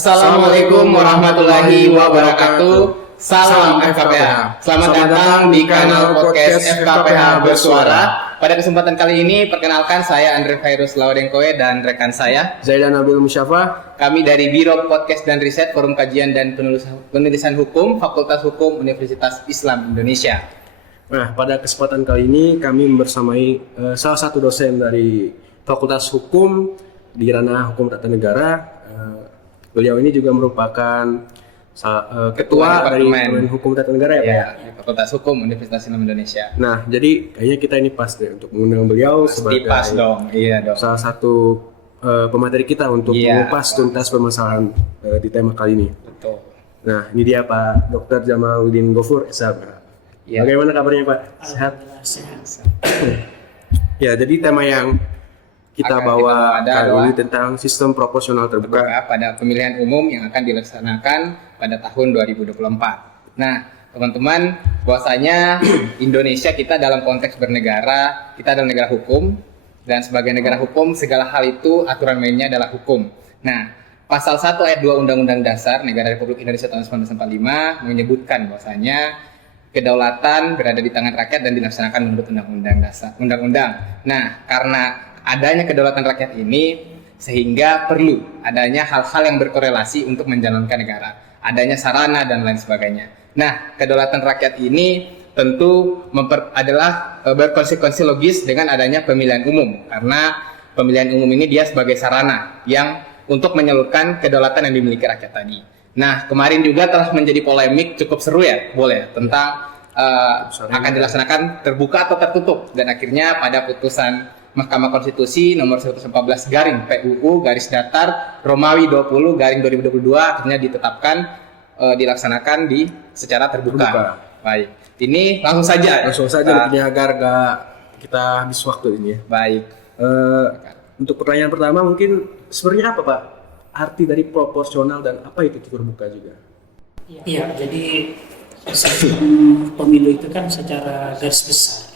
Assalamualaikum warahmatullahi wabarakatuh. Salam FKPH. Selamat datang di kanal podcast FKPH Bersuara. Pada kesempatan kali ini, perkenalkan saya Andre Khairus Laudengkoe dan rekan saya Zaidan Nabil Musyafa. Kami dari Biro Podcast dan Riset Forum Kajian dan Penulisan Hukum Fakultas Hukum Universitas Islam Indonesia. Nah, pada kesempatan kali ini kami bersamai salah satu dosen dari Fakultas Hukum di ranah Hukum Tata Negara. Beliau ini juga merupakan ketua dari Departemen Hukum Tata Negara ya, Pak? Ya, di Fakultas Hukum Universitas Islam Indonesia. Nah, jadi kayaknya kita ini pas deh untuk mengundang beliau sebagai pas dong. Iya dong. salah satu pemateri kita untuk mengupas tuntas permasalahan di tema kali ini. Betul. Nah, ini dia Pak Dr. Jamaluddin Gofur, SH. Ya. Bagaimana kabarnya Pak? Sehat? Sehat. Ya, jadi tema yang kita bawa kali ini tentang sistem proporsional terbuka pada pemilihan umum yang akan dilaksanakan pada tahun 2024. Nah, teman-teman, bahwasanya Indonesia kita dalam konteks bernegara, kita adalah negara hukum, dan sebagai negara hukum segala hal itu aturan mainnya adalah hukum. Nah, pasal 1 ayat 2 Undang-Undang Dasar Negara Republik Indonesia tahun 1945 menyebutkan bahwasanya kedaulatan berada di tangan rakyat dan dilaksanakan menurut undang-undang. Nah, karena adanya kedaulatan rakyat ini sehingga perlu adanya hal-hal yang berkorelasi untuk menjalankan negara, adanya sarana dan lain sebagainya. Nah, kedaulatan rakyat ini tentu adalah berkonsekuensi logis dengan adanya pemilihan umum, karena pemilihan umum ini dia sebagai sarana yang untuk menyalurkan kedaulatan yang dimiliki rakyat tadi. Nah, kemarin juga telah menjadi polemik cukup seru ya, boleh, tentang akan dilaksanakan terbuka atau tertutup, dan akhirnya pada putusan Mahkamah Konstitusi nomor 114 garing PUU garis datar Romawi 20 garing 2022 akhirnya ditetapkan dilaksanakan secara terbuka. Baik, ini langsung saja agar gak kita habis waktu ini ya. Baik. Untuk pertanyaan pertama mungkin sebenarnya apa Pak arti dari proporsional dan apa itu terbuka juga? Iya, jadi sistem pemilu itu kan secara garis besar,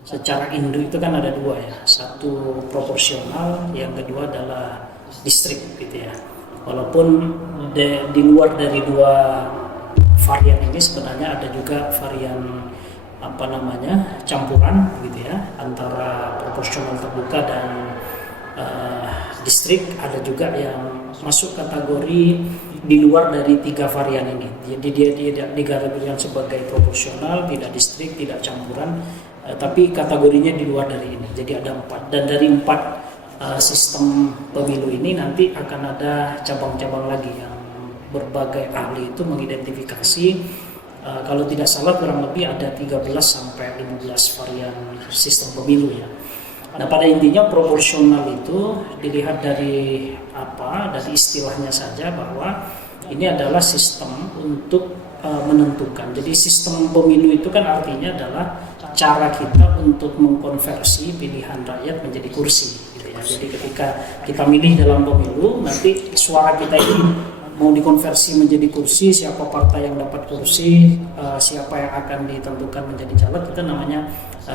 secara induk itu kan ada dua ya, satu proporsional, yang kedua adalah distrik gitu ya. Walaupun di luar dari dua varian ini sebenarnya ada juga varian campuran gitu ya, antara proporsional terbuka dan distrik. Ada juga yang masuk kategori di luar dari tiga varian ini. Jadi dia tidak dikategorikan sebagai proporsional, tidak distrik, tidak campuran, tapi kategorinya di luar dari ini. Jadi ada 4, dan dari 4 sistem pemilu ini nanti akan ada cabang-cabang lagi yang berbagai ahli itu mengidentifikasi. Kalau tidak salah kurang lebih ada 13 sampai 15 varian sistem pemilu ya. Nah, pada intinya proporsional itu dilihat dari dari istilahnya saja, bahwa ini adalah sistem untuk menentukan. Jadi sistem pemilu itu kan artinya adalah cara kita untuk mengkonversi pilihan rakyat menjadi kursi gitu ya. Jadi ketika kita milih dalam pemilu, nanti suara kita ini mau dikonversi menjadi kursi, siapa partai yang dapat kursi, siapa yang akan ditentukan menjadi caleg, itu namanya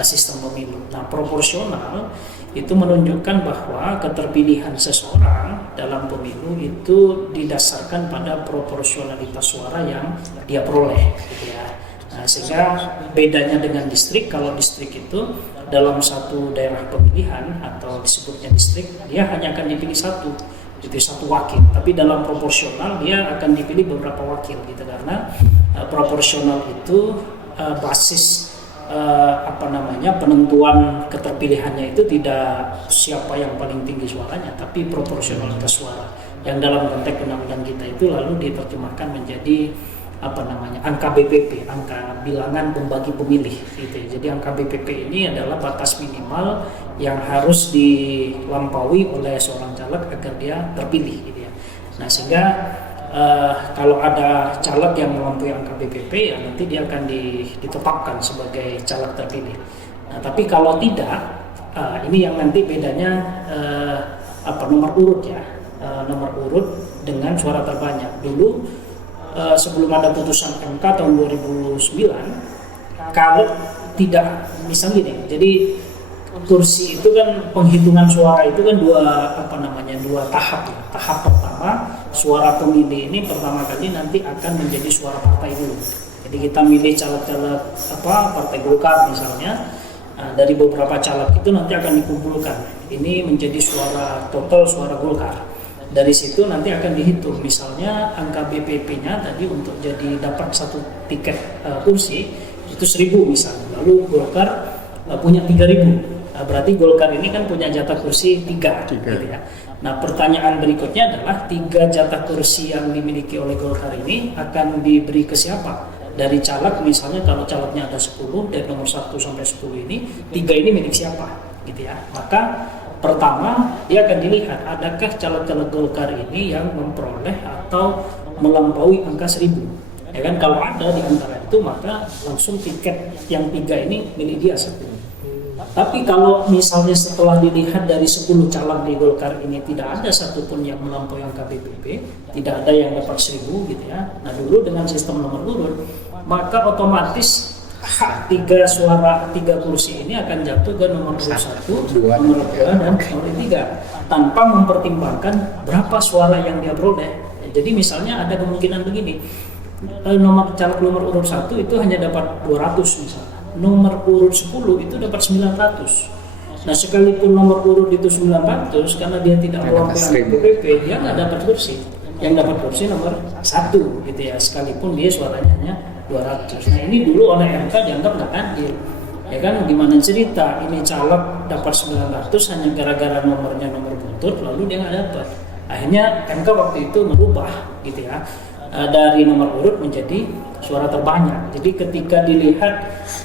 sistem pemilu. Nah, proporsional itu menunjukkan bahwa keterpilihan seseorang dalam pemilu itu didasarkan pada proporsionalitas suara yang dia peroleh gitu ya. Nah, sehingga bedanya dengan distrik, kalau distrik itu dalam satu daerah pemilihan atau disebutnya distrik, dia hanya akan dipilih satu wakil, tapi dalam proporsional dia akan dipilih beberapa wakil gitu, karena proporsional itu basis penentuan keterpilihannya itu tidak siapa yang paling tinggi suaranya, tapi proporsionalitas suara yang dalam konteks undang-undang kita itu lalu diterjemahkan menjadi angka BPP, angka bilangan pembagi pemilih gitu. Jadi angka BPP ini adalah batas minimal yang harus dilampaui oleh seorang caleg agar dia terpilih gitu ya. Nah, sehingga kalau ada caleg yang melampaui angka BPP, ya nanti dia akan ditetapkan sebagai caleg terpilih. Nah, tapi kalau tidak, ini yang nanti bedanya nomor urut ya, nomor urut dengan suara terbanyak. Dulu sebelum ada putusan MK tahun 2009, kalau tidak, misalnya gini, jadi kursi itu kan penghitungan suara itu kan dua tahap. Tahap pertama suara pemilih ini pertama kali nanti akan menjadi suara partai dulu. Jadi kita milih caleg-caleg partai Golkar misalnya, dari beberapa caleg itu nanti akan dikumpulkan. Ini menjadi suara total suara Golkar. Dari situ nanti akan dihitung misalnya angka BPP-nya tadi untuk jadi dapat satu tiket kursi itu 1.000 misalnya. Lalu Golkar punya 3.000. Berarti Golkar ini kan punya jatah kursi 3 gitu ya. Nah, pertanyaan berikutnya adalah 3 jatah kursi yang dimiliki oleh Golkar ini akan diberi ke siapa? Dari caleg misalnya, kalau calegnya ada 10 dari nomor 1 sampai 10 ini 3 ini milik siapa gitu ya. Maka pertama dia akan dilihat adakah caleg-caleg Golkar ini yang memperoleh atau melampaui angka 1.000. Ya kan, kalau ada di antara itu maka langsung tiket yang 3 ini milik dia satu. Tapi kalau misalnya setelah dilihat dari 10 caleg di Golkar ini tidak ada satupun yang melampaui angka BPP, tidak ada yang dapat 1.000 gitu ya. Nah, dulu dengan sistem nomor urut maka otomatis 3 kursi ini akan jatuh ke nomor 1, nomor 2 dan nomor 3 tanpa mempertimbangkan berapa suara yang dia peroleh. Jadi misalnya ada kemungkinan begini, caleg nomor urut 1 itu hanya dapat 200 misalnya. Nomor urut 10 itu dapat 900. Nah, sekalipun nomor urut itu 900 karena dia tidak melampaui BPP, dia nggak dapat kursi. Yang dapat kursi nomor 1 gitu ya, sekalipun dia suaranya hanya 200. Nah, ini dulu oleh MK dianggap nggak adil. Ya kan, gimana cerita ini caleg dapat 900 hanya gara-gara nomornya nomor buntut, lalu dia nggak dapat. Akhirnya MK waktu itu merubah gitu ya, dari nomor urut menjadi suara terbanyak. Jadi ketika dilihat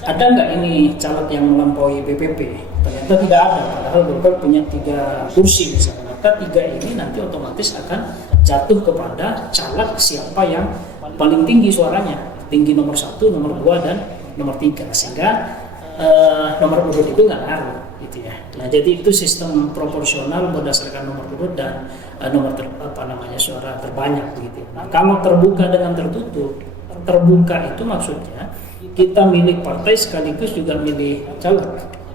ada nggak ini caleg yang melampaui BPP, ternyata tidak ada. Padahal Golkar punya 3 kursi misalnya. Maka 3 ini nanti otomatis akan jatuh kepada caleg siapa yang paling tinggi suaranya, tinggi nomor 1, nomor 2 dan nomor 3, sehingga nomor urut itu nggak ngaruh gitu ya. Nah, jadi itu sistem proporsional berdasarkan nomor urut dan suara terbanyak begitu. Nah, kalau terbuka dengan tertutup, terbuka itu maksudnya kita milih partai sekaligus juga milih caleg.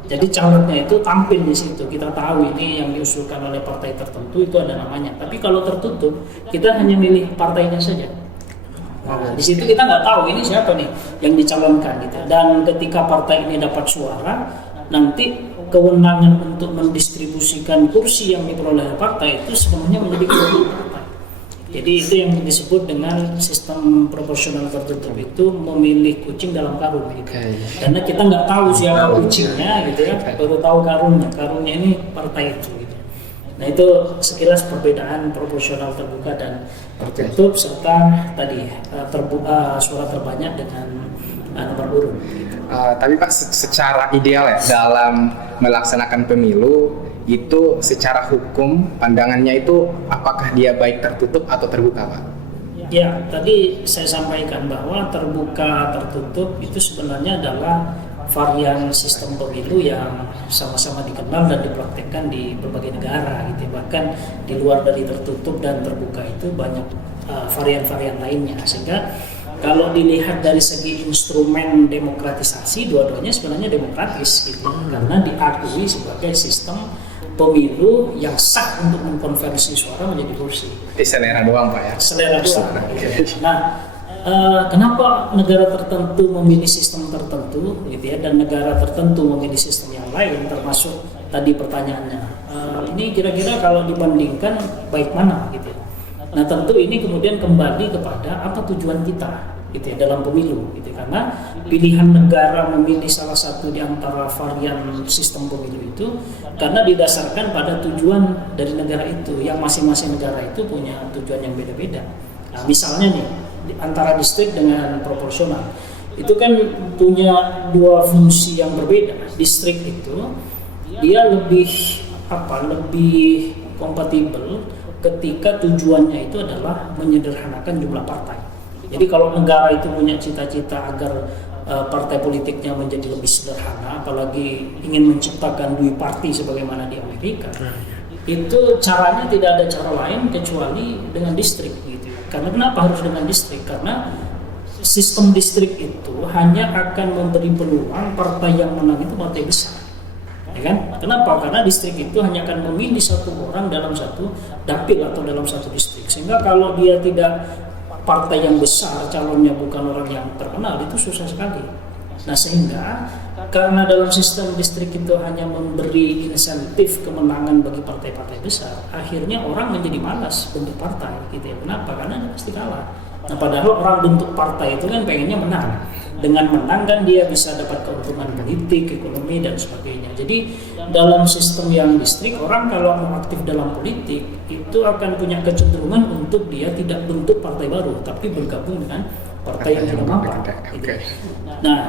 Jadi calegnya itu tampil di situ, kita tahu ini yang diusulkan oleh partai tertentu itu ada namanya. Tapi kalau tertutup, kita hanya milih partainya saja. Nah, di situ kita nggak tahu ini siapa nih yang dicalonkan gitu. Dan ketika partai ini dapat suara, nanti kewenangan untuk mendistribusikan kursi yang diperoleh partai itu sepenuhnya menjadi kewenangan partai. Jadi itu yang disebut dengan sistem proporsional tertutup, itu memilih kucing dalam karung gitu. Karena kita nggak tahu siapa kucingnya gitu ya, baru tahu karungnya ini partai itu gitu. Nah, itu sekilas perbedaan proporsional terbuka dan tertutup serta tadi suara terbanyak dengan nomor urut. Tapi Pak, secara ideal ya dalam melaksanakan pemilu itu secara hukum pandangannya itu apakah dia baik tertutup atau terbuka, Pak? Ya, tadi saya sampaikan bahwa terbuka tertutup itu sebenarnya adalah varian sistem pemilu yang sama-sama dikenal dan dipraktekkan di berbagai negara gitu. Bahkan di luar dari tertutup dan terbuka itu banyak varian-varian lainnya, sehingga kalau dilihat dari segi instrumen demokratisasi, dua-duanya sebenarnya demokratis gitu, karena diakui sebagai sistem pemilu yang sah untuk mengkonversi suara menjadi kursi. Selera doang, Pak ya? Selera doang. Nah, kenapa negara tertentu memilih sistem tertentu gitu ya, dan negara tertentu memilih sistem yang lain, termasuk tadi pertanyaannya. Ini kira-kira kalau dibandingkan baik mana gitu ya. Nah, tentu ini kemudian kembali kepada apa tujuan kita gitu ya dalam pemilu gitu, karena pilihan negara memilih salah satu di antara varian sistem pemilu itu karena didasarkan pada tujuan dari negara itu, yang masing-masing negara itu punya tujuan yang beda-beda. Nah, misalnya nih antara distrik dengan proporsional itu kan punya 2 fungsi yang berbeda. Distrik itu dia lebih kompatibel ketika tujuannya itu adalah menyederhanakan jumlah partai. Jadi kalau negara itu punya cita-cita agar partai politiknya menjadi lebih sederhana, apalagi ingin menciptakan dui parti sebagaimana di Amerika, itu caranya tidak ada cara lain kecuali dengan distrik gitu. Karena kenapa harus dengan distrik? Karena sistem distrik itu hanya akan memberi peluang partai yang menang itu partai besar. ya kan? Kenapa? Karena distrik itu hanya akan memilih satu orang dalam satu dapil atau dalam satu distrik. Sehingga kalau dia tidak partai yang besar, calonnya bukan orang yang terkenal, itu susah sekali. Nah, sehingga karena dalam sistem distrik itu hanya memberi insentif kemenangan bagi partai-partai besar, akhirnya orang menjadi malas bentuk partai gitu ya. Kenapa? Karena dia pasti kalah. Nah, padahal orang bentuk partai itu kan pengennya menang. Dengan menang kan dia bisa dapat keuntungan politik, ekonomi, dan sebagainya. Jadi dalam sistem yang distrik, orang kalau mau aktif dalam politik itu akan punya kecenderungan untuk dia tidak bentuk partai baru, tapi bergabung dengan partai yang sudah mapan. Gitu. Nah,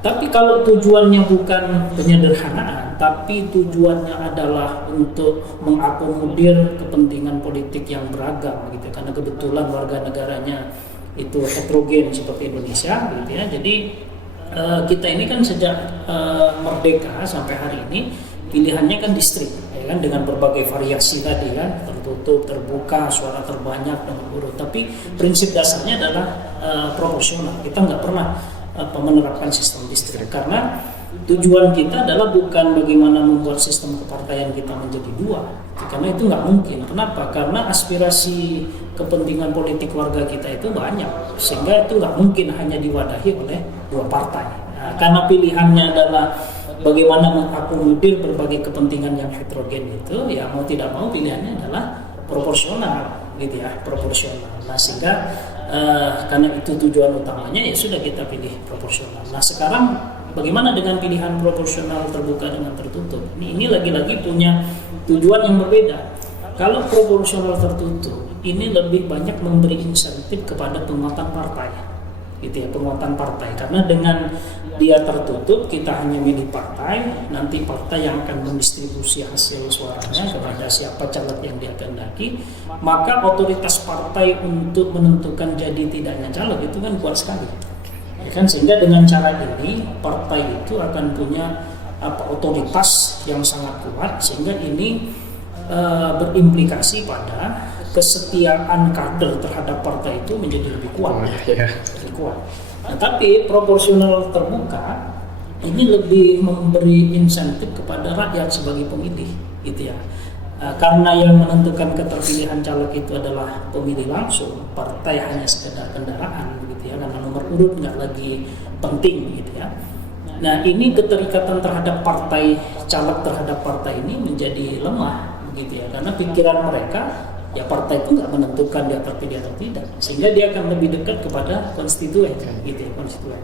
tapi kalau tujuannya bukan penyederhanaan, tapi tujuannya adalah untuk mengakomodir kepentingan politik yang beragam, gitu. Karena kebetulan warga negaranya itu heterogen seperti Indonesia, gitu ya. Jadi kita ini kan sejak merdeka sampai hari ini pilihannya kan distrik, ya kan, dengan berbagai variasi tadi kan, tertutup, terbuka, suara terbanyak, nomor urut. Tapi prinsip dasarnya adalah proporsional. Kita nggak pernah menerapkan sistem distrik karena tujuan kita adalah bukan bagaimana membuat sistem kepartaian kita menjadi dua, karena itu nggak mungkin. Kenapa? Karena aspirasi kepentingan politik warga kita itu banyak, sehingga itu nggak mungkin hanya diwadahi oleh dua partai. Nah, karena pilihannya adalah bagaimana mengakomodir berbagai kepentingan yang heterogen itu, ya mau tidak mau pilihannya adalah proporsional, gitu ya, proporsional. Nah, sehingga karena itu tujuan utamanya, ya sudah kita pilih proporsional. Nah, sekarang bagaimana dengan pilihan proporsional terbuka dengan tertutup? Ini lagi-lagi punya tujuan yang berbeda. Kalau proporsional tertutup, ini lebih banyak memberi insentif kepada penguatan partai, gitu ya, penguatan partai. Karena dengan dia tertutup, kita hanya milih partai, nanti partai yang akan mendistribusi hasil suaranya kepada siapa caleg yang dia kehendaki, maka otoritas partai untuk menentukan jadi tidaknya caleg itu kan kuat sekali. Ya kan, sehingga dengan cara ini partai itu akan punya otoritas yang sangat kuat, sehingga ini berimplikasi pada kesetiaan kader terhadap partai itu menjadi lebih kuat. Lebih kuat. Nah, tapi proporsional terbuka ini lebih memberi insentif kepada rakyat sebagai pemilih, gitu ya. Karena yang menentukan keterpilihan caleg itu adalah pemilih langsung, partai hanya sekedar kendaraan, gitu ya, karena nomor urut nggak lagi penting, gitu ya. Nah, ini keterikatan terhadap partai, caleg terhadap partai ini menjadi lemah, gitu ya, karena pikiran mereka ya partai itu nggak menentukan dia terpilih atau tidak, sehingga dia akan lebih dekat kepada konstituen, gitu ya, konstituen.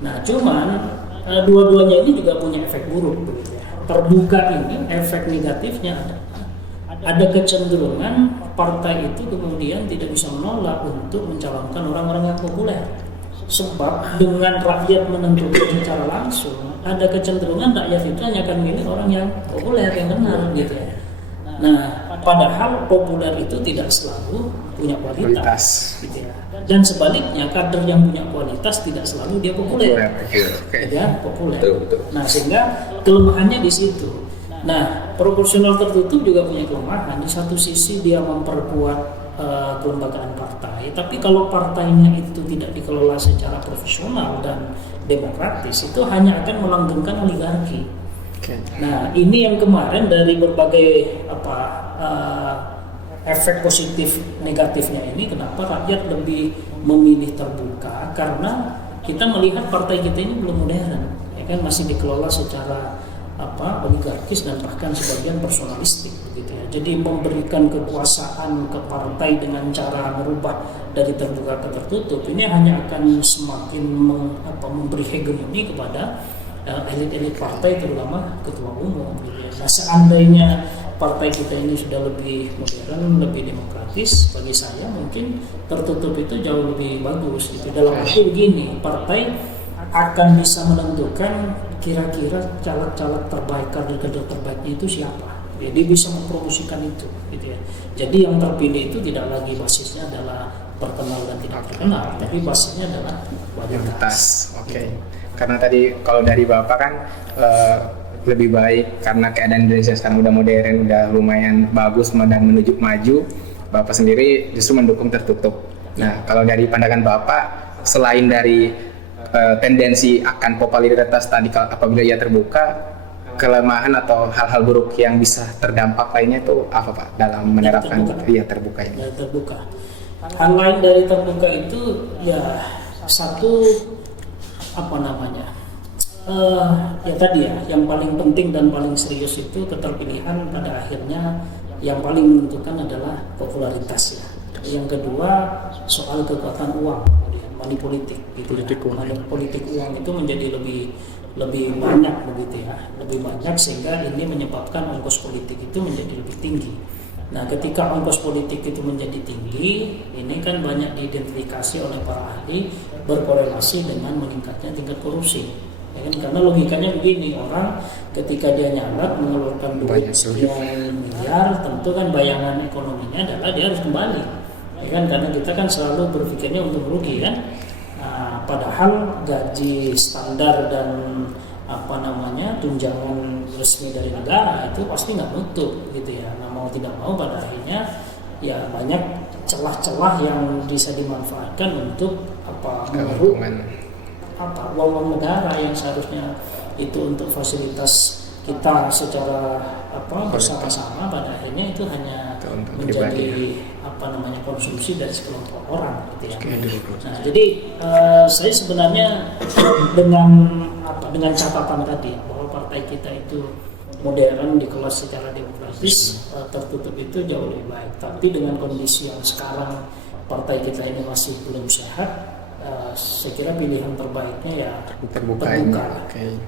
Nah, cuman dua-duanya ini juga punya efek buruk, begitu ya. Terbuka ini efek negatifnya ada kecenderungan partai itu kemudian tidak bisa menolak untuk mencalonkan orang-orang yang populer. Sebab dengan rakyat menentukan secara langsung, ada kecenderungan rakyat itu hanya akan milih orang yang populer, yang benar, gitu ya. Nah, padahal populer itu tidak selalu punya kualitas. Gitu ya. Dan sebaliknya, kader yang punya kualitas tidak selalu dia populer. Ya, populer. Nah, sehingga kelemahannya di situ. Nah, proporsional tertutup juga punya kelemahan. Di satu sisi dia memperkuat kelembagaan partai, tapi kalau partainya itu tidak dikelola secara profesional dan demokratis, itu hanya akan melanggengkan oligarki. Nah, ini yang kemarin dari berbagai efek positif negatifnya ini, kenapa rakyat lebih memilih terbuka, karena kita melihat partai kita ini belum modern, ya kan, masih dikelola secara oligarkis dan bahkan sebagian personalistik, begitu ya. Jadi memberikan kekuasaan ke partai dengan cara merubah dari terbuka ke tertutup ini hanya akan semakin memberi hegemoni kepada elit-elit partai, terutama ketua umum. Nah, seandainya partai kita ini sudah lebih modern, lebih demokratis, bagi saya mungkin tertutup itu jauh lebih bagus. Gitu. Dalam arti begini, partai akan bisa menentukan kira-kira caleg-caleg terbaik, kader-kader terbaiknya itu siapa. Jadi bisa mempromosikan itu, gitu ya. Jadi yang terpilih itu tidak lagi basisnya adalah terkenal dan tidak terkenal, tapi basisnya adalah kualitas. Oke. Karena tadi kalau dari Bapak kan lebih baik karena keadaan Indonesia sekarang udah modern, udah lumayan bagus dan menuju maju. Bapak sendiri justru mendukung tertutup. Nah, kalau dari pandangan Bapak, selain dari tendensi akan popularitas tadi apabila ia terbuka, kelemahan atau hal-hal buruk yang bisa terdampak lainnya itu apa Pak dalam menerapkan terbuka ini? Dari terbuka. Hal lain dari terbuka itu ya satu apa namanya? Ya tadi ya, yang paling penting dan paling serius itu keterpilihan pada akhirnya yang paling menentukan adalah popularitas ya. Yang kedua soal kekuatan uang, money politik gitu. Politik uang itu menjadi lebih banyak begitu ya, lebih banyak sehingga ini menyebabkan ongkos politik itu menjadi lebih tinggi. Nah, ketika ongkos politik itu menjadi tinggi, ini kan banyak diidentifikasi oleh para ahli berkorelasi dengan meningkatnya tingkat korupsi. Ya kan? Karena logikanya begini, orang ketika dia nyalak mengeluarkan duit sekian miliar, tentu kan bayangan ekonominya adalah dia harus kembali. Ya kan? Karena kita kan selalu berpikirnya untuk rugi kan. Padahal gaji standar dan tunjangan resmi dari negara itu pasti nggak nutup gitu ya. Nah, mau tidak mau pada akhirnya ya banyak celah-celah yang bisa dimanfaatkan untuk mengeruk uang negara yang seharusnya itu untuk fasilitas kita secara bersama-sama, pada akhirnya itu hanya menjadi konsumsi dari sekelompok orang gitu ya. Nah, jadi saya sebenarnya dengan catatan tadi bahwa partai kita itu modern, dikelola secara demokratis, tertutup itu jauh lebih baik. Tapi dengan kondisi yang sekarang partai kita ini masih belum sehat, saya kira pilihan terbaiknya ya terbuka.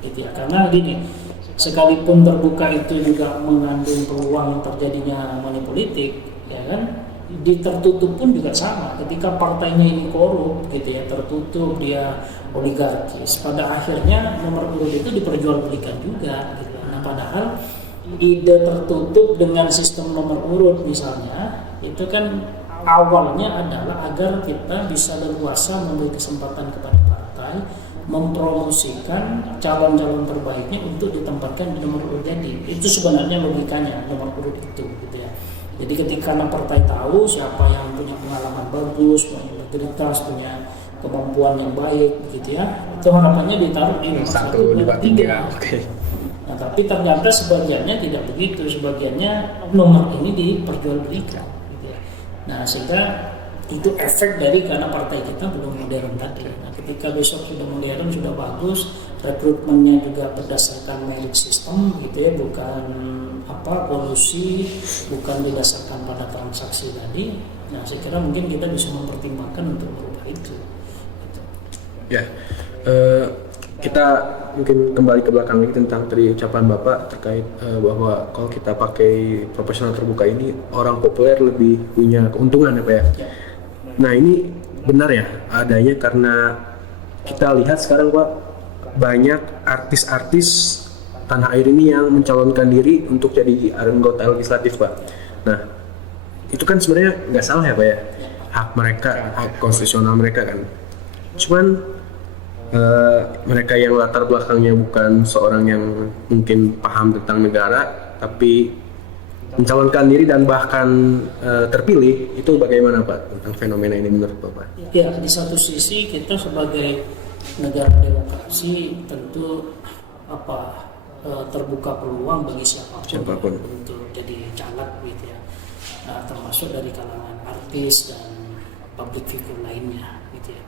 Gitu ya. Karena gini, sekalipun terbuka itu juga mengandung peluang terjadinya money politik, ya kan? Di tertutup pun juga sama. Ketika partainya ini korup, gitu ya, tertutup, dia oligarkis, pada akhirnya nomor urut itu diperjualbelikan juga. Gitu. Nah, padahal ide tertutup dengan sistem nomor urut misalnya, itu kan awalnya adalah agar kita bisa leluasa memberi kesempatan kepada partai mempromosikan calon-calon terbaiknya untuk ditempatkan di nomor urut. Jadi itu sebenarnya logikanya nomor urut itu, gitu ya. Jadi ketika partai tahu siapa yang punya pengalaman bagus, punya integritas, punya kemampuan yang baik, gitu ya, itu harapannya ditaruh di nomor 1, 2, 3. Nah, tapi ternyata sebagiannya tidak begitu, sebagiannya nomor ini diperjualbelikan, gitu ya. Nah, sehingga itu efek dari karena partai kita belum modern tadi. Nah, ketika besok sudah modern, sudah bagus, rekrutmennya juga berdasarkan merit system, gitu ya, bukan kolusi, bukan didasarkan pada transaksi tadi. Nah, saya kira mungkin kita bisa mempertimbangkan untuk merubah itu. Gitu. Ya, kita mungkin kembali ke belakang lagi tentang tadi ucapan Bapak terkait bahwa kalau kita pakai proporsional terbuka ini orang populer lebih punya keuntungan ya Pak ya. Nah, ini benar ya adanya karena kita lihat sekarang Pak, banyak artis-artis tanah air ini yang mencalonkan diri untuk jadi anggota legislatif Pak. Nah, itu kan sebenarnya nggak salah ya Pak ya, hak mereka, hak konstitusional mereka kan. Cuman mereka yang latar belakangnya bukan seorang yang mungkin paham tentang negara, tapi mencalonkan diri dan bahkan terpilih, itu bagaimana Pak tentang fenomena ini menurut Bapak? Ya, di satu sisi kita sebagai negara demokrasi tentu terbuka peluang bagi siapapun untuk jadi caleg gitu ya, termasuk dari kalangan artis dan public figure lainnya gitu ya.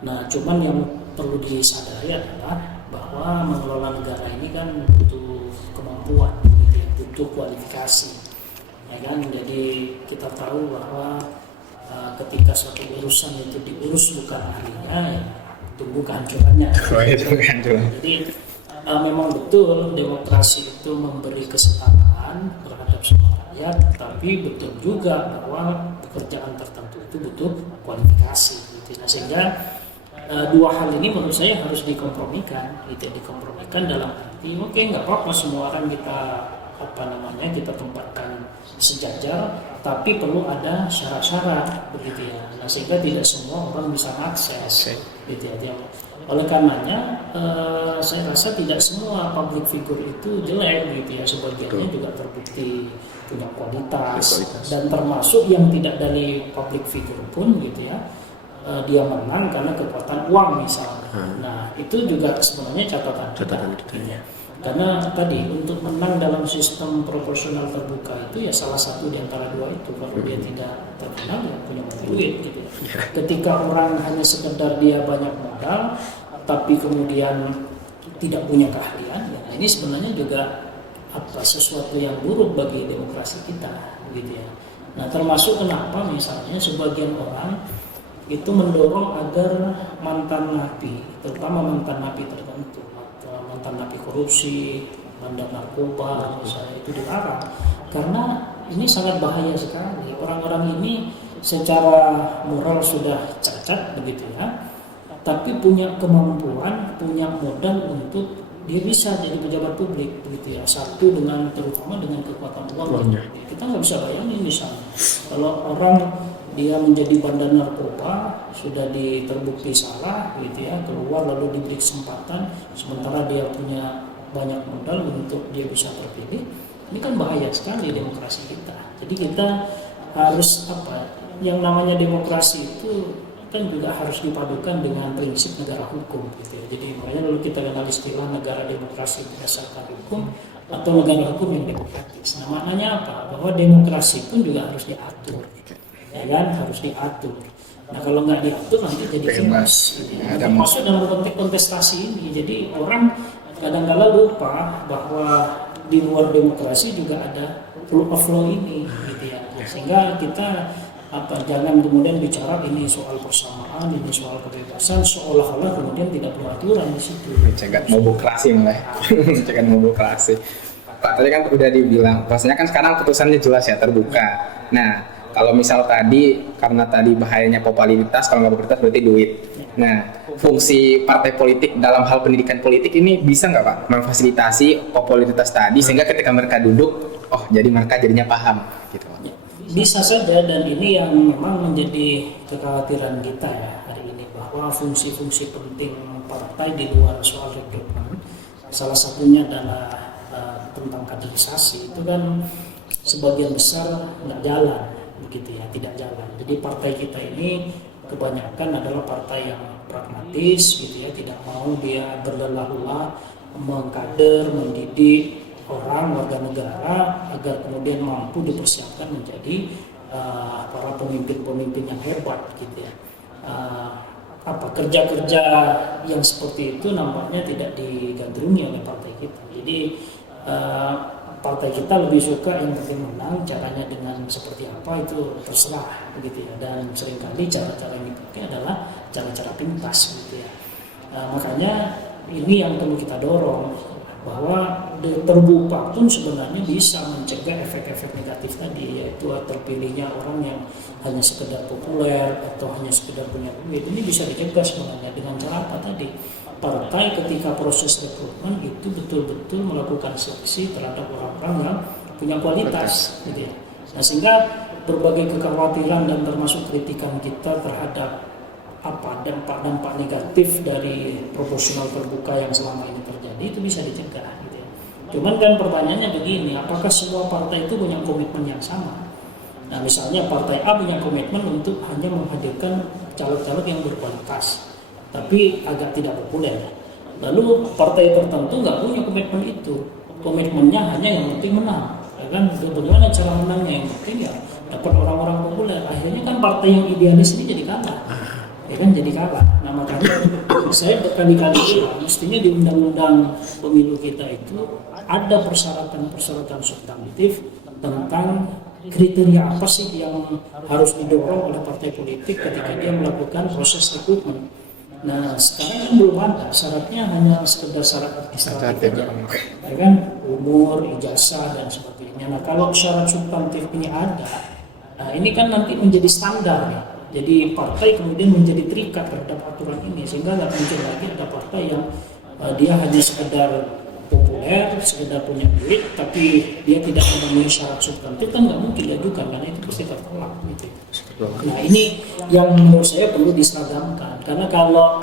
Nah, cuman yang perlu disadari adalah bahwa mengelola negara ini kan butuh kemampuan gitu ya, butuh kualifikasi ya kan. Jadi kita tahu bahwa ketika suatu urusan itu diurus bukan ahlinya, ya tunggu kehancurannya. Jadi memang betul demokrasi itu memberi kesetaraan terhadap semua rakyat, tapi betul juga bahwa pekerjaan tertentu itu butuh kualifikasi gitu. Nah, sehingga dua hal ini menurut saya harus dikompromikan dalam arti nggak apa-apa semua orang kita tempatkan sejajar, tapi perlu ada syarat-syarat begitu ya. Nah, sehingga tidak semua orang bisa akses gitu ya. Oleh karenanya saya rasa tidak semua public figure itu jelek gitu ya, sebagiannya juga terbukti punya kualitas. Dan termasuk yang tidak dari public figure pun gitu ya, dia menang karena kekuatan uang misalnya. Nah, itu juga sebenarnya catatan kita. Karena tadi untuk menang dalam sistem proporsional terbuka itu ya salah satu di antara dua itu, kalau dia tidak terkenal ya punya duit gitu. Ketika orang hanya sekedar dia banyak modal tapi kemudian tidak punya keahlian, ya ini sebenarnya juga sesuatu yang buruk bagi demokrasi kita gitu ya. Nah, termasuk kenapa misalnya sebagian orang itu mendorong agar mantan napi, terutama mantan napi tertentu, mantan napi korupsi, bandar narkoba misalnya, itu dilarang karena ini sangat bahaya sekali. Orang-orang ini secara moral sudah cacat begitu ya, tapi punya kemampuan, punya modal untuk dia bisa jadi pejabat publik begitu ya. Satu terutama dengan kekuatan uang. Kita nggak bisa bayangin misalnya kalau orang dia menjadi bandar narkoba, sudah terbukti salah gitu ya, keluar lalu diberi kesempatan, sementara dia punya banyak modal untuk dia bisa terpilih. Ini kan bahaya sekali demokrasi kita. Jadi kita harus yang namanya demokrasi itu kan juga harus dipadukan dengan prinsip negara hukum gitu ya. Jadi makanya dulu kita kenal istilah negara demokrasi berdasarkan hukum atau negara hukum yang demokratis. Nah, maknanya apa? Bahwa demokrasi pun juga harus diatur. Ya kan, harus diatur. Nah, kalau nggak diatur nanti jadi bebas. Termasuk dalam konteks kontestasi ini. Jadi orang kadang-kala lupa bahwa di luar demokrasi juga ada rule of law ini, gitu ya. Sehingga kita jangan kemudian bicara ini soal persamaan, ini soal kebebasan, seolah-olah kemudian tidak beraturan di situ. Cegat mobokrasi malah, cegat mobokrasi. Pak, tadi kan udah dibilang, maksudnya kan sekarang putusannya jelas ya, terbuka. Nah, kalau misal tadi, karena tadi bahayanya popularitas, kalau nggak popularitas berarti duit. Nah, fungsi partai politik dalam hal pendidikan politik ini bisa nggak Pak memfasilitasi popularitas tadi sehingga ketika mereka duduk, oh jadi mereka jadinya paham gitu. Bisa saja, dan ini yang memang menjadi kekhawatiran kita ya hari ini, bahwa fungsi-fungsi penting partai di luar soal rekrutmen, salah satunya adalah tentang kaderisasi, itu kan sebagian besar nggak jalan begitu ya, tidak jalan. Jadi partai kita ini kebanyakan adalah partai yang pragmatis gitu ya, tidak mau dia berlelah-lelah mengkader, mendidik orang warga negara agar kemudian mampu dipersiapkan menjadi para pemimpin-pemimpin yang hebat gitu ya. Kerja-kerja yang seperti itu nampaknya tidak digandrungi oleh partai kita. Jadi partai kita lebih suka yang penting menang, caranya dengan seperti apa itu terserah begitu ya. Dan seringkali cara-cara yang dipakai adalah cara-cara pintas gitu ya. Makanya ini yang perlu kita dorong, bahwa terbuka pun sebenarnya bisa mencegah efek-efek negatif tadi, yaitu terpilihnya orang yang hanya sekedar populer atau hanya sekedar punya duit. Ini bisa dicegah sebenarnya dengan cara apa tadi? Partai ketika proses rekrutmen itu betul-betul melakukan seleksi terhadap orang-orang yang punya kualitas gitu ya. Nah, sehingga berbagai kekhawatiran dan termasuk kritikan kita terhadap dampak-dampak negatif dari proporsional terbuka yang selama ini terjadi itu bisa dicegah gitu ya. Cuman kan pertanyaannya begini, apakah semua partai itu punya komitmen yang sama? Nah, misalnya partai A punya komitmen untuk hanya menghadirkan caleg-caleg yang berkualitas tapi agak tidak populer. Lalu partai tertentu nggak punya komitmen itu, komitmennya hanya yang penting menang. Ya kan, bagaimana cara menangnya? Yang penting ya dapat orang-orang populer. Akhirnya kan partai yang idealis ini jadi kalah. Ya kan, jadi kalah. Nah, makanya saya berkali-kali bilang, mestinya di undang-undang pemilu kita itu ada persyaratan-persyaratan substantif tentang kriteria apa sih yang harus didorong oleh partai politik ketika dia melakukan proses rekrutmen. Nah, sekarang kan belum ada, syaratnya hanya sekedar syarat administratif saja, ya kan, umur, ijazah dan sebagainya. Nah, kalau syarat substantif ini ada, nah ini kan nanti menjadi standar ya. Jadi partai kemudian menjadi terikat terhadap aturan ini, sehingga nggak muncul lagi ada partai yang dia hanya sekedar populer, sekedar punya duit, tapi dia tidak memenuhi syarat substantif, kan nggak mungkin diajukan karena itu pasti tertolak gitu. Nah, ini yang menurut saya perlu diseragamkan, karena kalau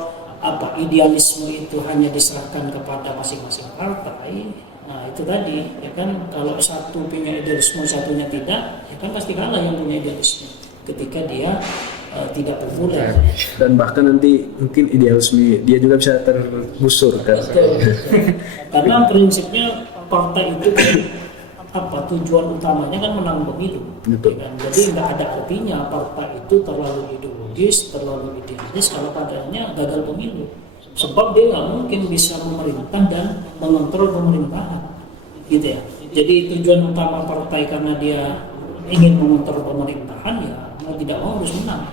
idealisme itu hanya diserahkan kepada masing-masing partai, nah itu tadi ya kan, kalau satu punya idealisme satunya tidak, ya kan pasti kalah yang punya idealisme ketika dia tidak populer. Dan bahkan nanti mungkin idealisme dia juga bisa tergusur kan. Betul. Karena prinsipnya partai itu kan tujuan utamanya kan menang pemilu. Betul. Kan? Jadi nggak ada artinya partai itu terlalu ideologis, terlalu idealis kalau padanya gagal pemilu. Sebab dia nggak mungkin bisa memerintah dan mengontrol pemerintahan, gitu ya. Jadi tujuan utama partai karena dia ingin mengontrol pemerintahan, ya mau tidak mau harus menang.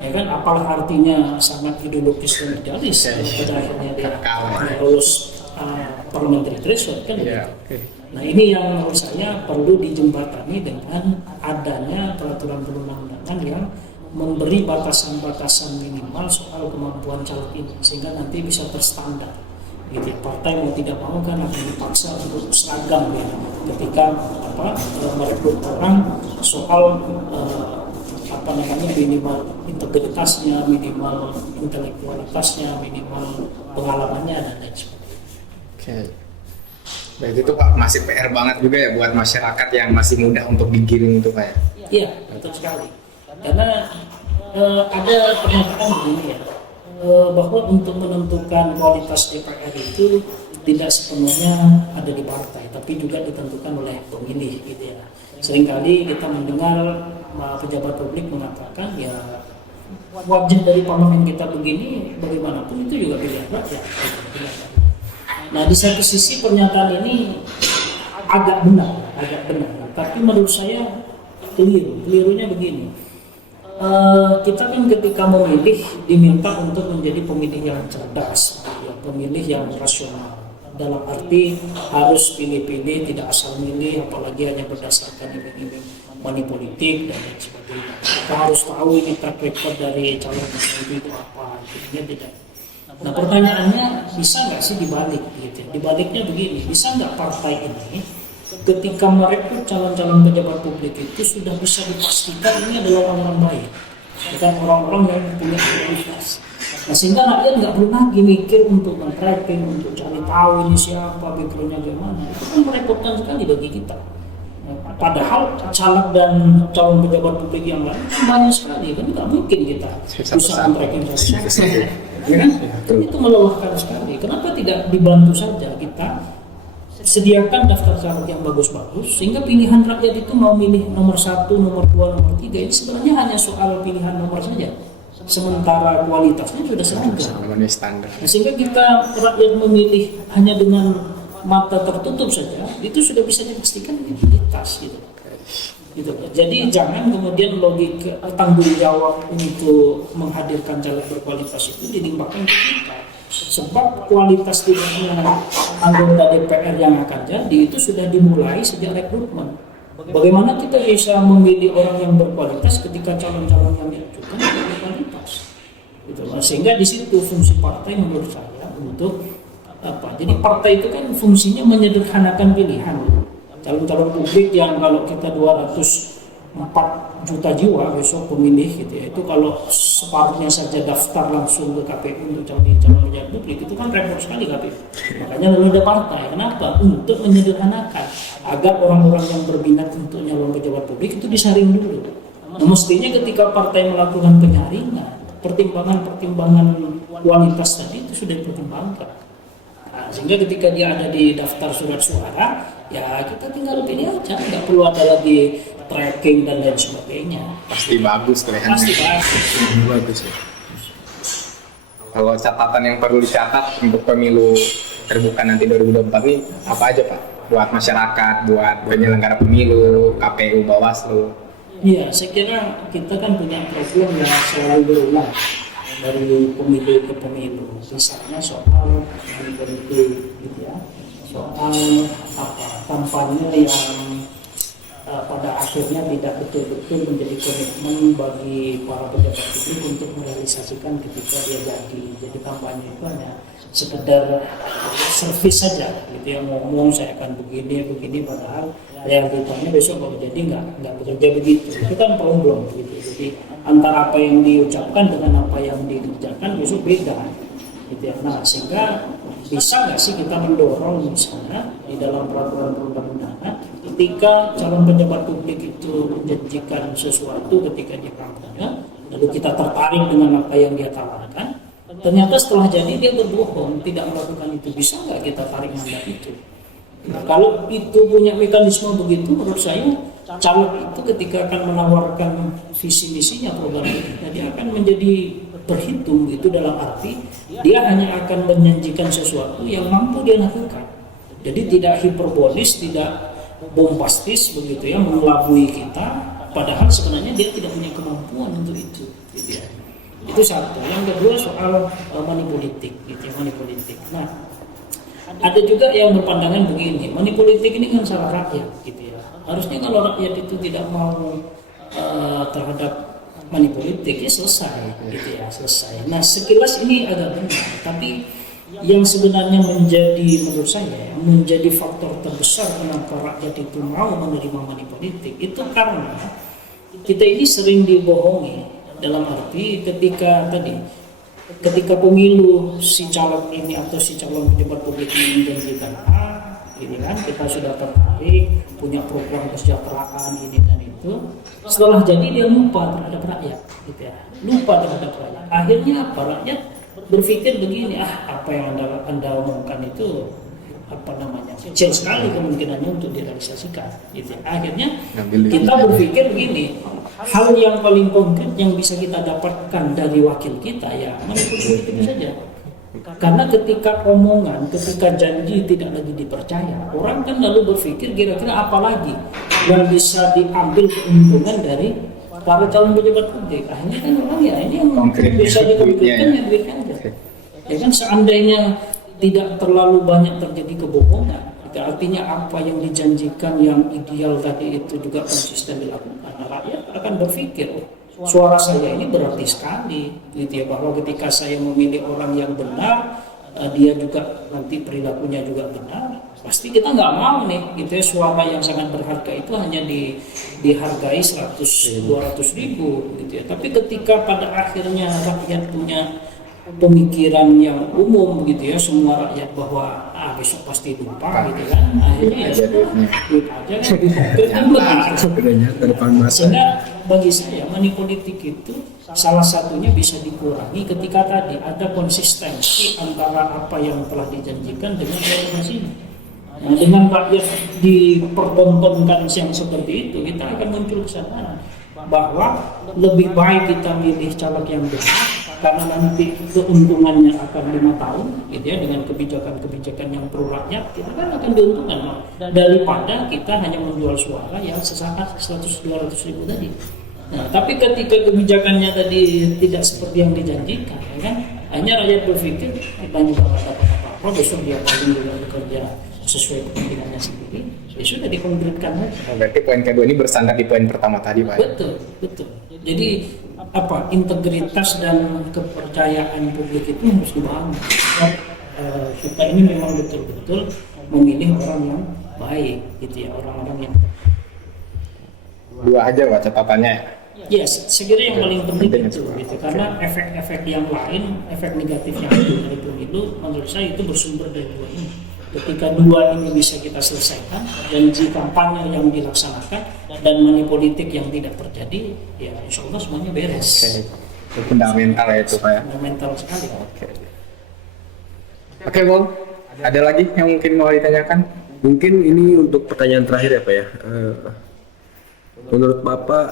Ya kan, apalah artinya sangat ideologis dan idealis kalau pada akhirnya dia lolos parliamentary threshold kan. Nah ini yang menurut saya perlu dijembatani dengan adanya peraturan perundang-undangan yang memberi batasan-batasan minimal soal kemampuan caleg ini sehingga nanti bisa terstandar. Gitu. Partai mau tidak mau kan akan dipaksa untuk seragam ya ketika merekrut orang soal minimal integritasnya, minimal intelektualitasnya, minimal pengalamannya dan lain sebagainya. Oke. Baik, itu Pak masih PR banget juga ya buat masyarakat yang masih muda untuk digiring itu Pak ya? Iya, betul sekali. Karena ada pernyataan begini ya, bahwa untuk menentukan kualitas DPR itu tidak sepenuhnya ada di partai, tapi juga ditentukan oleh pemilih gitu ya. Seringkali kita mendengar pejabat publik mengatakan ya wajah dari parlemen kita begini, bagaimanapun itu juga pilihan rakyat. Nah di satu sisi pernyataan ini agak benar, tapi menurut saya kelirunya begini. Kita kan ketika memilih diminta untuk menjadi pemilih yang cerdas, ya, pemilih yang rasional. Dalam arti harus pilih-pilih, tidak asal milih, apalagi hanya berdasarkan iming-iming money politik dan lain sebagainya. Kita harus tahu ini track record dari calon itu apa, intinya tidak. Nah pertanyaannya bisa nggak sih dibalik? Gitu. Dibaliknya begini, bisa nggak partai ini ketika merekrut calon-calon pejabat publik itu sudah bisa dipastikan ini adalah orang-orang baik, bukan orang-orang yang punya integritas. Nah, sehingga rakyat nggak perlu lagi mikir untuk men-tracking, untuk cari tahu ini siapa, backgroundnya gimana. Itu kan merepotkan sekali bagi kita. Padahal caleg dan calon pejabat publik yang lain banyak sekali, kan nggak mungkin kita bisa men-tracking satu-satu. Ya kan? Itu melelahkan sekali. Kenapa tidak dibantu saja kita sediakan daftar caleg yang bagus-bagus sehingga pilihan rakyat itu mau milih nomor 1, nomor 2, nomor 3 ini sebenarnya hanya soal pilihan nomor saja, sementara kualitasnya sudah seragam. Nah, sehingga kita rakyat memilih hanya dengan mata tertutup saja itu sudah bisa dipastikan kualitas gitu. Jadi jangan kemudian logika tanggung jawab untuk menghadirkan caleg berkualitas itu dilimpahkan ke kita. Sebab kualitas tidaknya anggota DPR yang akan jadi itu sudah dimulai sejak rekrutmen. Bagaimana kita bisa memilih orang yang berkualitas ketika calon-calon yang diajukan berkualitas? Gitu. Sehingga di situ fungsi partai menurut saya untuk apa? Jadi partai itu kan fungsinya menyederhanakan pilihan. Calon-calon publik yang kalau kita 204 juta jiwa besok pemilih gitu ya, itu kalau separuhnya saja daftar langsung ke KPU untuk calon pejabat publik itu kan repot sekali KPU. Makanya lalu ada partai. Kenapa? Untuk menyederhanakan agar orang-orang yang berminat untuk nyalon pejabat publik itu disaring dulu. Nah, mestinya ketika partai melakukan penyaringan, pertimbangan kualitas tadi itu sudah dipertimbangkan. Nah, sehingga ketika dia ada di daftar surat suara, ya kita tinggal pilih aja, nggak perlu ada lagi tracking dan lain sebagainya. Pasti bagus kelihatannya. Pasti Bagus ya. Kalau catatan yang perlu dicatat untuk pemilu terbuka nanti 2024 ini apa aja Pak? Buat masyarakat, buat penyelenggara pemilu, KPU, Bawaslu. Iya, saya kira kita kan punya problem yang selalu berulang dari pemilu ke pemilu. Misalnya soal politik, gitu ya, soal kampanye yang pada akhirnya tidak betul-betul menjadi komitmen bagi para pejabat publik untuk merealisasikan ketika dia jadi kampanye itu hanya sekedar servis saja gitu ya, ngomong saya akan begini padahal realitanya besok kalau jadi nggak bekerja begitu. Itu kan problem gitu. Jadi antara apa yang diucapkan dengan apa yang dikerjakan besok beda gitu ya. Nah sehingga bisa nggak sih kita mendorong misalnya di dalam peraturan perundang-undangan ketika calon pejabat publik itu menjanjikan sesuatu ketika dia kampanye dan lalu kita tertarik dengan apa yang dia tawarkan, ternyata setelah jadi dia berbohong, tidak melakukan itu. Bisa nggak kita tarik mandat itu? Nah, kalau itu punya mekanisme begitu, menurut saya caleg itu ketika akan menawarkan visi misinya, program itu, dia akan menjadi terhitung itu, dalam arti dia hanya akan menjanjikan sesuatu yang mampu dia lakukan. Jadi tidak hiperbolis, tidak bombastis begitu ya, mengelabui kita, padahal sebenarnya dia tidak punya kemampuan untuk itu, gitu ya. Itu satu. Yang kedua soal money politik, gitu ya, money politik. Nah, ada juga yang berpandangan begini, money politik ini kan salah rakyat, gitu ya. Harusnya kalau rakyat itu tidak mau terhadap money politik, ya selesai, gitu ya, selesai. Nah, sekilas ini agak benar, tapi yang sebenarnya menurut saya menjadi faktor terbesar kenapa rakyat itu mau menerima money politik itu karena kita ini sering dibohongi, dalam arti ketika pemilu si caleg ini atau si calon pejabat publik ini menjanjikan ini kan kita sudah tertarik punya program kesejahteraan ini dan itu, setelah jadi dia lupa terhadap rakyat, gitu ya, lupa terhadap rakyat. Akhirnya apa, rakyat berpikir begini, apa yang anda omongkan itu kecil sekali kemungkinannya untuk direalisasikan, gitu. Akhirnya kita berpikir begini, hal yang paling konkret yang bisa kita dapatkan dari wakil kita ya manipulasi itu saja. Karena ketika omongan, ketika janji tidak lagi dipercaya, orang kan lalu berpikir kira-kira apa lagi yang bisa diambil keuntungan dari para calon pejabat publik. Akhirnya kan orang ya ini yang bisa dikonkretkan ya duitnya aja. Ya kan, seandainya tidak terlalu banyak terjadi kebohongan, itu artinya apa yang dijanjikan yang ideal tadi itu juga konsisten dilakukan. Nah, rakyat akan berpikir, suara saya ini berarti sekali, gitu ya, bahwa ketika saya memilih orang yang benar, dia juga nanti perilakunya juga benar, pasti kita nggak mau nih, gitu ya, suara yang sangat berharga itu hanya dihargai 100-200 ribu, gitu ya. Tapi ketika pada akhirnya rakyat punya pemikiran yang umum, gitu ya, semua rakyat bahwa besok pasti lupa, gitu kan, akhirnya ya duit aja kan, sehingga bagi saya money politik itu salah satunya bisa dikurangi ketika tadi ada konsistensi antara apa yang telah dijanjikan dengan realisasinya. Nah, dengan rakyat dipertontonkan yang seperti itu, kita akan muncul kesadaran bahwa lebih baik kita milih caleg yang benar, karena nanti keuntungannya akan 5 tahun, gitu ya, dengan kebijakan-kebijakan yang pro rakyat, kita kan akan diuntungkan daripada kita hanya menjual suara yang sesaat 100-200 ribu tadi. Nah, tapi ketika kebijakannya tadi tidak seperti yang dijanjikan, ya kan, hanya rakyat berpikir kita juga nggak dapat apa-apa, besok dia paling juga bekerja sesuai kepentingannya sendiri, ya sudah dikonkretkan aja. Berarti poin kedua ini bersandar di poin pertama tadi, Pak. Betul. Jadi integritas dan kepercayaan publik itu harus dibangun. Kita ini memang betul-betul memilih orang yang baik, gitu ya, orang-orang yang dua aja Pak catatannya. Yes, segera yang paling penting itu, gitu. Karena efek-efek yang lain, efek negatif yang ada dari pemilu, menurut saya itu bersumber dari dua ini. Ketika dua ini bisa kita selesaikan, janji kampanye yang dilaksanakan dan money politik yang tidak terjadi, ya insya Allah semuanya beres. Itu fundamental ya itu Pak ya. Fundamental sekali. Oke, Bang. Ada lagi yang mungkin mau ditanyakan? Mungkin ini untuk pertanyaan terakhir ya Pak ya. Menurut Bapak,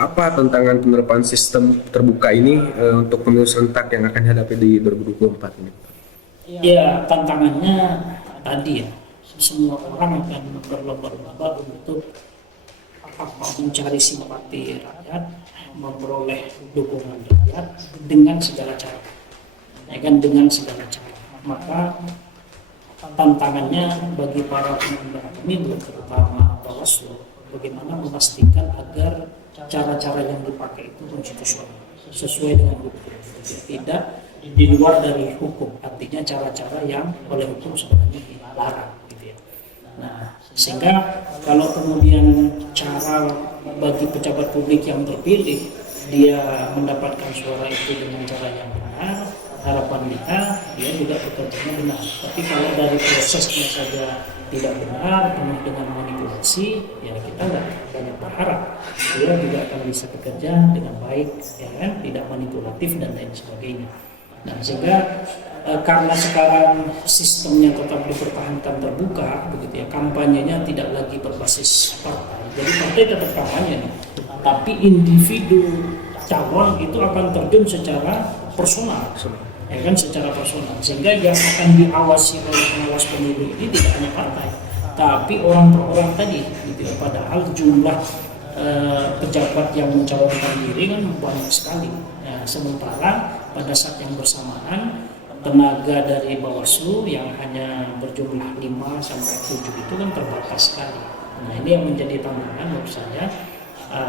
apa tantangan penerapan sistem terbuka ini untuk pemilu serentak yang akan dihadapi di 2024 ini? Ya, tantangannya tadi ya, semua orang akan berlomba-lomba untuk mencari simpati rakyat, memperoleh dukungan rakyat dengan segala cara, ya kan, dengan segala cara. Maka tantangannya bagi para penyelenggara pemilu, terutama Bawaslu, bagaimana memastikan agar cara-cara yang dipakai itu konstitusional, sesuai dengan hukum, tidak di luar dari hukum, artinya cara-cara yang oleh hukum sebenarnya dilarang, gitu ya. Nah, sehingga kalau kemudian cara bagi pejabat publik yang terpilih dia mendapatkan suara itu dengan cara yang benar, harapan kita dia juga bekerjanya benar. Tapi kalau dari prosesnya saja tidak benar, penuh dengan manipulasi, ya kita nggak banyak berharap dia juga akan bisa bekerja dengan baik, ya kan, tidak manipulatif dan lain sebagainya. Nah, sehingga karena sekarang sistemnya tetap dipertahankan terbuka, begitu ya, kampanyenya tidak lagi berbasis partai. Jadi partai tetap kampanye nih, tapi individu calon itu akan terjun secara personal, ya kan, secara personal. Sehingga yang akan diawasi oleh pengawas pemilu ini tidak hanya partai, tapi orang per orang tadi, gitu ya. Padahal jumlah pejabat yang mencalonkan diri kan banyak sekali. Nah, sementara pada saat yang bersamaan tenaga dari Bawaslu yang hanya berjumlah 5 sampai 7 itu kan terbatas sekali. Nah, ini yang menjadi tantangan menurut saya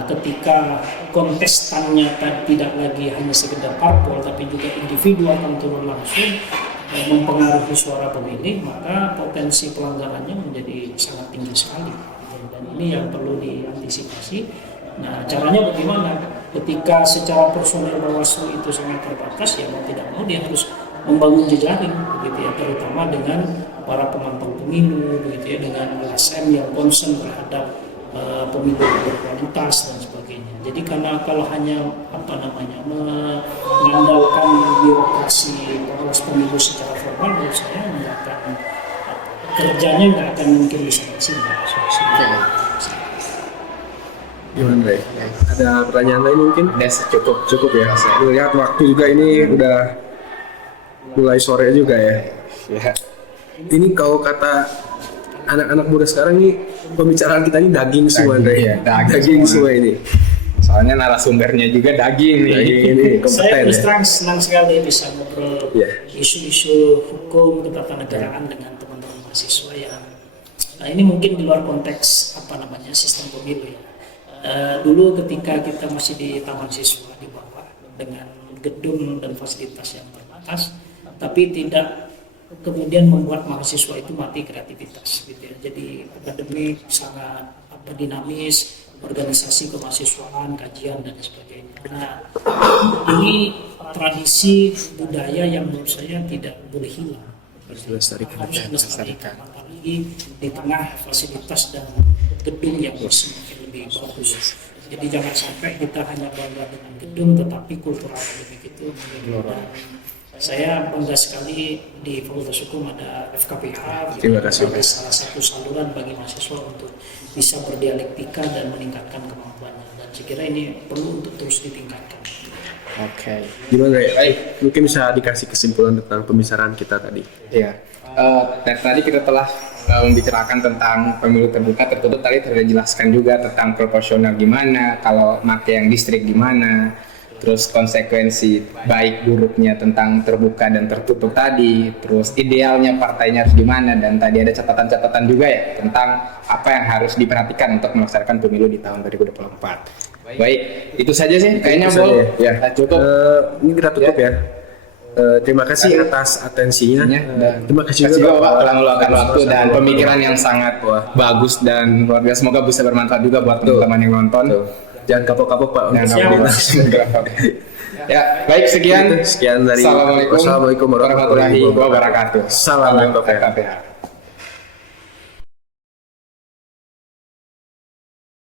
ketika kontestannya tidak lagi hanya sekedar parpol tapi juga individu akan turun langsung mempengaruhi suara pemilih, maka potensi pelanggarannya menjadi sangat tinggi sekali. Dan ini yang perlu diantisipasi. Nah, caranya bagaimana? Ketika secara personil Bawaslu itu sangat terbatas, ya mau tidak mau dia harus membangun jejaring, begitu ya, terutama dengan para pemantau pemilu, begitu ya, dengan LSM yang concern terhadap pemilu berkualitas dan sebagainya. Jadi karena kalau hanya mengandalkan birokrasi pengawas pemilu secara formal, menurut saya kerjanya nggak akan mungkin bisa maksimal. Gimana Ray? Ada pertanyaan lain mungkin? Cukup ya. Lihat waktu juga ini udah mulai sore juga ya. Ini kalau kata anak-anak muda sekarang ini pembicaraan kita ini daging semua Ray. Iya, Daging semua ini. Soalnya narasumbernya juga daging nih. Ini Saya kompeten terus ya. terang senang sekali bisa ngobrol isu-isu hukum ketatanegaraan dengan teman-teman mahasiswa yang ini mungkin di luar konteks sistem pemilu ya. Dulu ketika kita masih di taman siswa di bawah dengan gedung dan fasilitas yang terbatas, tapi tidak kemudian membuat mahasiswa itu mati kreativitas, gitu ya. Jadi akademik sangat dinamis, organisasi kemahasiswaan, kajian dan sebagainya. Nah, ini tradisi budaya yang menurut saya tidak boleh hilang. Harus dilestarikan, apalagi di tengah fasilitas dan gedung yang semakin lebih bagus. Jadi jangan sampai kita hanya bangga dengan gedung, tetapi kultural begitu. Saya bangga sekali di Fakultas Hukum ada FKPH, Terima kasih. salah satu saluran bagi mahasiswa untuk bisa berdialektika dan meningkatkan kemampuannya. Dan saya kira ini perlu untuk terus ditingkatkan. Oke. Gimana Ray? Mungkin bisa dikasih kesimpulan tentang pembicaraan kita tadi. Iya. Dari tadi kita telah membicarakan tentang pemilu terbuka, tertutup. Tadi sudah dijelaskan juga tentang proporsional gimana, kalau pakai yang distrik gimana, terus konsekuensi baik buruknya tentang terbuka dan tertutup tadi, terus idealnya partainya harus gimana, dan tadi ada catatan-catatan juga ya tentang apa yang harus diperhatikan untuk melaksanakan pemilu di tahun 2024. Baik, itu saja sih kayaknya Bol. Ya, Cukup. Ini kita tutup ya. Terima kasih atas atensinya. Terima kasih juga Pak telah meluangkan waktu dan pemikiran yang sangat bagus dan luar biasa. Semoga bisa bermanfaat juga buat teman-teman yang nonton. Jangan kapok-kapok Pak. Ya, baik sekian. Sekian dari Assalamualaikum warahmatullahi wabarakatuh. Salam KPH.